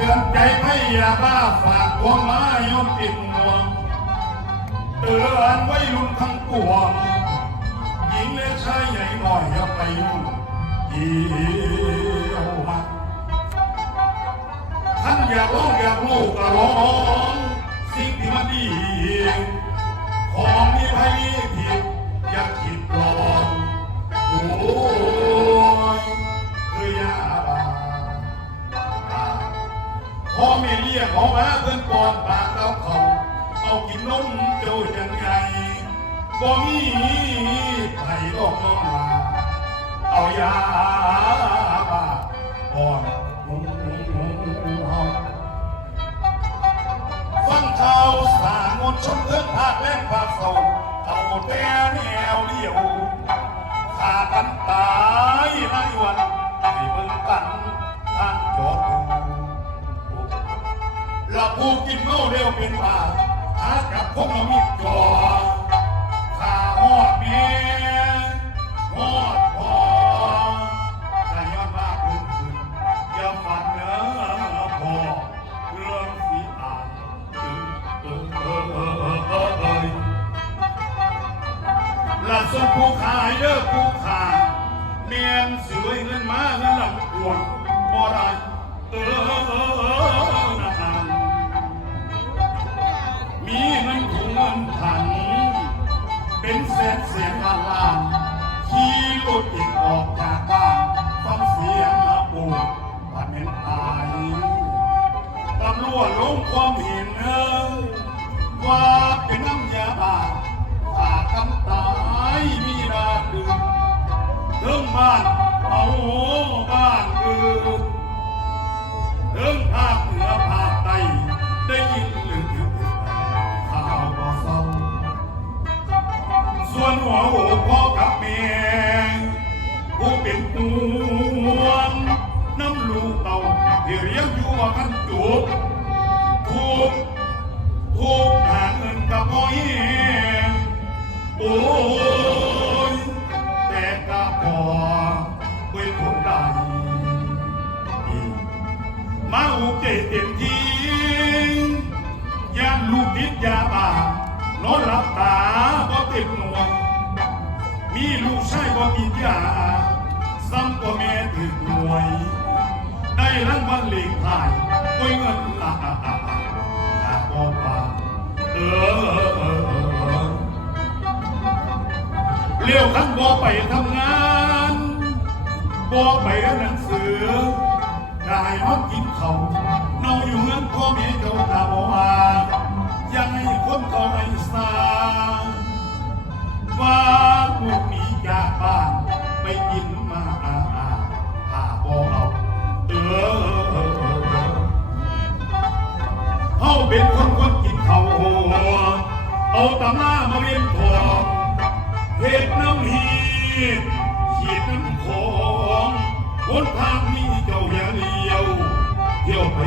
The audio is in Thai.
เตือนใจให้ยาบ้าฝากพวงมาย่อมติดหวง เตือนไว้รุ่นทั้งปวง หญิงและชายใหญ่หน่อยอย่าไปยุ่งเกี่ยวมาท่านอยากร้องอยากลูกก็ร้อง แม่เรียกอมาเพื่อนกอนปากเอาเขาเอากินนมเจ้าจังไงบ่มีไผบอกน้องมาเอายาบ้าอ่อนฟังข่าวสารมนต์ชมเทิงภาคแรงภาคเศร้าเอาแต่แนวเลี้ยวขากันตา เป็นป่าหากับพวกเรามีจอข้าหอดเมียหอดพอแต่ย้อนว่าคืนคืนอย่าฝันเนอพอเรื่องสีอ่านเออเออเออเออเออเออละส่วนผู้ขายเด้อผู้ขาเมียนสวยเงินมาเงินหลังกวงบ่ได้เออเออเออ วนหัวโอพ่อกับแม่ผู้เป็นห่วงน้ำลูกเต่าที่เรียกอยู่ว่ากันจุกทุกทุกหาเงินกับพ่อเองโอ้ยแต่กะพอเป็นคนใดมาอุกเจเต็มทียาลูกติดยาบ้านอนหลับตาบ่เต็มหน่วย มีลูกชายบ่กินยาซ้ำก็แม่ถึงหวย ได้รางวัลเลขท้ายกวยเงินลาลาบ่ปาเออเออเออเลี้ยวขันบ่ไปทำงานบ่ไปเรียนหนังสือได้มากินเขาวเนาอยู่เงินพ่อแม่ เป็นคนคนกินเขาหัวเอาตำหน้ามาเรียนพอเห็ดน้ำหีดขีดน้ำของคนทางนี้เจ้าอย่าเลี้ยวเที่ยวไป